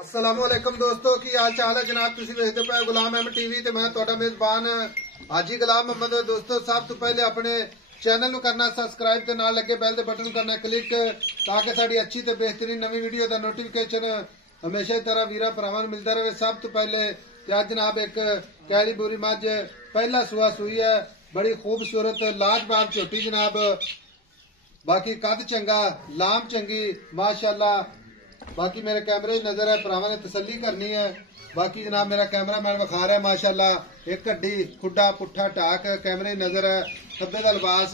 अस्सलामुअलैकुम दोस्तों की हाल चाल है जनाब। तुसीं वेखदे पे गुलाम अहमद टीवी ते मैं तुहाडा मेजबान हाजी गुलाम मोहम्मद। दोस्तों सब तो पहले अपने चैनल नूं करना सबसक्राइब ते नाल लगे बैल दे बटन नूं करना क्लिक ताकि साडी अच्छी ते बेहतरीन नवी वीडियो दा नोटिफिकेशन हमेशा की तरह वीरा भरावां नूं मिलदा रहे। सब तो पहले ते जनाब एक कैली बुरी मझ पहला सुआ सूई है, बड़ी खूबसूरत लाजवाब झोटी जनाब। बाकी कद चंगा, लाम चंगी माशाअल्लाह। बाकी मेरे कैमरे नजर है, भरावां ने तसल्ली करनी है। बाकी जनाब मेरा कैमरामैन विखा रहा है माशाअल्लाह। एक हड्डी खुड्डा पुट्ठा ढाक कैमरे नजर है। खब्बे दा लिबास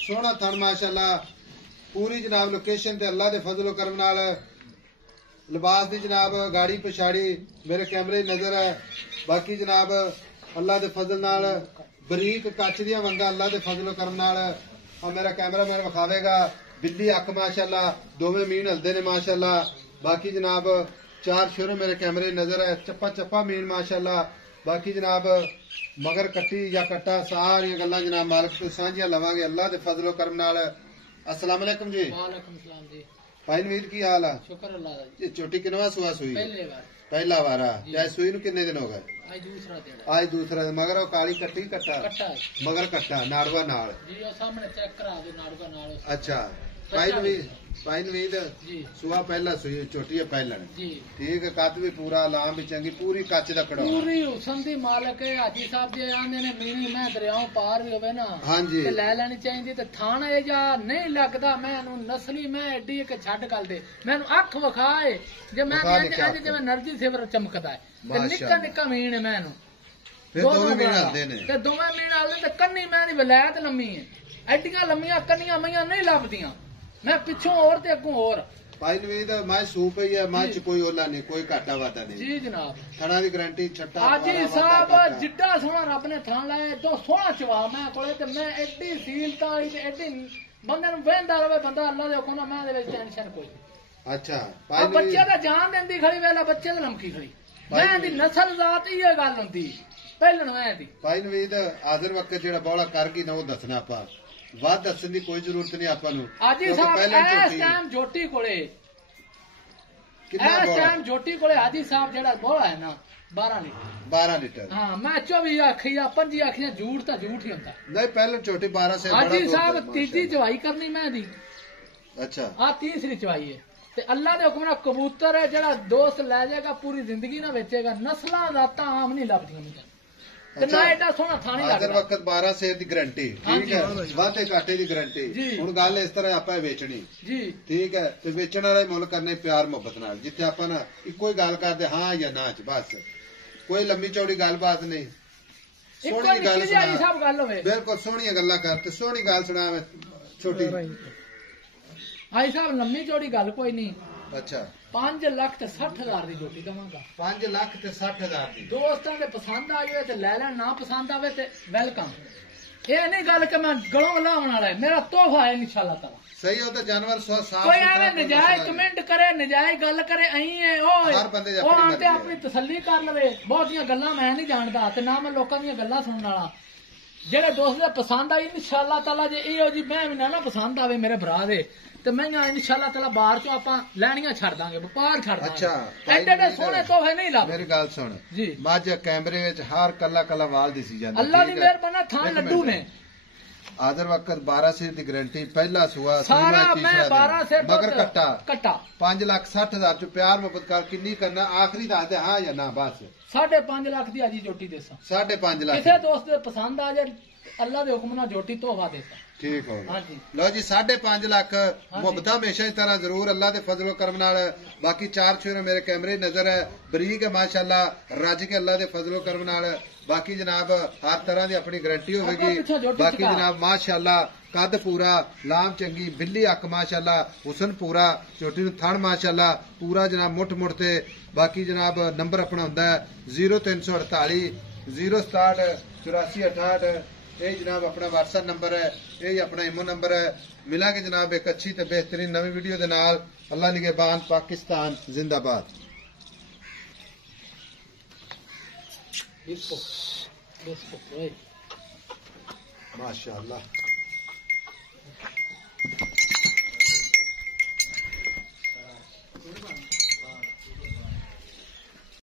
सोहना थन माशाअल्लाह। पूरी जनाब लोकेशन ते अल्लाह दे फजलो करम नाल लिबास दी जनाब गाड़ी पिछाड़ी मेरे कैमरे नजर है। बाकी जनाब अल्लाह दे फजल नाल बरीक कच दियां वंगा अल्लाह दे फजलो करम नाल और मेरा कैमरामैन विखावेगा। बिल्ली अख माशाअल्लाह, दोवें मीन हलदे ने माशाअल्लाह। बाकी जनाब चार शुरू मेरे कैमरे नजर है, चप्पा चप्पा मीन माशाअल्लाह। बाकी जनाब मगर कट्टी या कट्टा सारी गल्लां जनाब मालिक तो सांझियां लवांगे अल्लाह दे फजलो करम नाल। अस्सलाम वालेकुम जी। वालेकुम सलाम जी। भाई नवीद की हाल है? शुक्र अल्लाह दा जी। छोटी किनवा सुआ सुई? पहला वारा। चाहे सुई नूं कितने दिन हो गए? आज दूसरा दिन। मगर वो काली कट्टी कट्टा मगर कट्टा नाड़वा नाल जी, ओ सामने चेक करा दो नाड़वा नाल। अच्छा भाई नवीद सुआ पहला सुई छोटी है पहलन जी। ठीक है, कद भी पूरा लाम भी चंगी पूरी कच दा कड़ा पूरी हुसन दी मालक है। हाजी साहब जी आंदे ने मीनी मैं दरियाओं पार भी होवे ना हां जी ते ले लेनी चाहिए ते थाने जा नहीं लगदा। मैनू नस्ली मैं एडी के छड गल दे मैनू अख विखाए जे मैं अज जिवें एनर्जी सेवर चमकदा है ते निक्का निक्का मीन है मैनू दोवें मीन आंदे ने ते दोवें मीन आंदे ते कन्नी मैं दी वलायत लम्मी है। एडियां लम्मियां कन्नियां मैयां नहीं लभदियां। मैं पिछों और ते अगों और। भाई नवीद मैं सूप ही है, मैं कोई ओला नहीं, कोई घाटा वादा नहीं जी जनाब। थना दी गारंटी छट्टा हाजी साहब जिड्डा सोहना रब ने थान लाया तो सोहना चवा मैं कोले ते मैं एडी सीलता ते एडी बंदे नूं वेंदा रवे बंदा अल्लाह दे हुक्म नाल मैं दे विच टेंशन कोई। अच्छा भाई बच्चे दा जान देंदी खड़ी वेला बच्चे दा लमकी खड़ी मैं दी नस्ल जात ही गल हुंदी पहलन मैं दी। भाई नवीद हाजिर वक्त जेड़ा बौला कर गई ना वो दसना आपा वाद दसन की कोई जरूरत नहीं आपा नूं। हाजी साहब इस टाइम जोटी कोले हाजी साहब जेड़ा बोला है ना 12 लीटर हाँ मैं 24 आखिया 25 आखिया झूठ तो झूठ ही होता नहीं। पहले छोटी 12 से हाजी साहब तीसरी चवाई करनी मैं दी। अच्छा हाँ तीसरी चवाई है ते अल्लाह दे हुक्म नाल कबूतर है जेड़ा दोस्त ले जाएगा पूरी जिंदगी ना बेचेगा। नस्लां जातां आम नहीं लभदियां ना एडा सोहना थाने हर वक्त 12 सेर दी गारंटी ठीक है, वाधे घाटे दी गारंटी। हुण गल इस तरह आपां वेचनी जी ठीक है ते वेचण वाला मुल करने प्यार मोहब्बत नाल जिथे आपां ना इक्को ही गल करदे हां या ना च बस कोई लंबी चौड़ी गलबात नहीं। सोहनी गल सब गल होवे बिल्कुल सोहणियां गल्लां कर ते सोहनी गल सुना छोटी। भाई साहब लंबी चौड़ी गल कोई नहीं। अच्छा 5,60,000 की जोटी दवांगा। 5,60,000 की दोस्तां दे पसंद आ जाए तो ले लें, ना पसंद आवे तो वेलकम। ये नहीं गल कि मैं गलों लावन वाला है, मेरा तोहफा है इंशाअल्लाह ताला। सही हो तो जानवर साफ कोई एवं नजायज कमेंट करे नजायज गल करे अई है ओ आते अपनी तसल्ली कर लवे। बहुतियां गल्लां मैं नहीं जानदा ते ना मैं लोकां दी गल्लां सुनन वाला। जेड़े दोस्त दे पसंद आई इंशाअल्लाह ताला जे इहो जी मैं भी ना पसंद आवे मेरे भरा दे ते मैं इंशाअल्लाह ताला बाहर चो आपां लैणियां छड़ दांगे व्यापार छड़ दांगे। अच्छा एडे एडे सोहणे तोहफे नहीं ला। मेरी गल सुन जी मझ कैमरे विच हर कला कला वाल दिसी जांदी अल्लाह दी मेहरबानी थान लड्डू ने आदर वक्त 12 सेर दी गारंटी पहला सुआ सारा मैं 12 सेर मगर कट्टा 5,60,000 चो प्यार मोहब्बत कर किन्नी करना आखिरी दस दे हां या ना बस 5.5 लाख दी आजी जोटी देसा 5.5 लाख किसे दोस्त दे पसंद आ जाए अल्लाह दे हुक्म नाल जोटी तोहफा देसा ठीक हो। लो जी 5.5 लाख मुहब्बत हमेशा इस तरह जरूर अल्लाह दे फजलो करम नाल। बाकी चार छोरे मेरे कैमरे नजर है बरीक है माशाअल्लाह रज के अल्लाह दे फजलो करम नाल। बाकी जनाब हर तरह की अपनी गारंटी होगी। बाकी जनाब माशाअल्लाह कद पूरा लाम चंगी बिल्ली अख माशाअल्लाह हुसन पूरा छोटी थन माशाअल्लाह पूरा जनाब मुठ मुठ ते। बाकी जनाब नंबर अपना हुंदा है 0348 067 8468 ये जनाब अपना व्हाट्सएप नंबर है, ये अपना इमो नंबर है। मिलांगे जनाब एक अच्छी ते बेहतरीन नवी वीडियो दे नाल। अल्लाह निगहबान पाकिस्तान जिंदाबाद। माशाअल्लाह।